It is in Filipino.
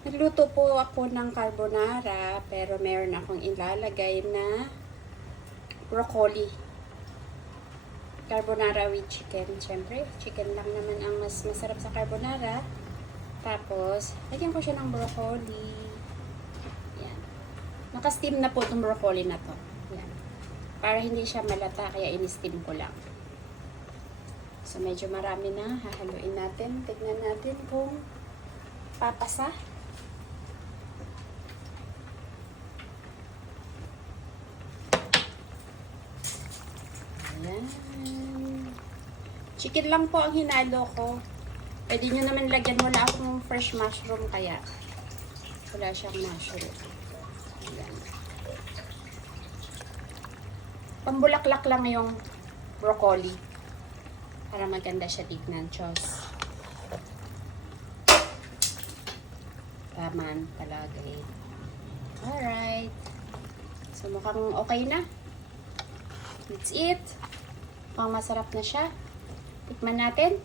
Nagluto po ako ng carbonara, pero meron akong ilalagay na broccoli. Carbonara with chicken. Siyempre, chicken lang naman ang mas masarap sa carbonara. Tapos, lagyan ko siya ng broccoli. Yan. Naka-steam na po itong broccoli na to. Yan. Para hindi siya malata, kaya in-steam ko lang. So, medyo marami na. Hahaluin natin. Tignan natin kung papasa. Ayan. Chicken lang po ang hinalo ko. Pwede nyo naman lagyan. Wala akong fresh mushroom kaya. Wala siyang mushroom. Ayan. Pambulaklak lang yung broccoli. Para maganda siya tignan. Chos. Taman palagay. Alright. So mukhang okay na. That's it. Mukhang masarap na siya. Tikman natin.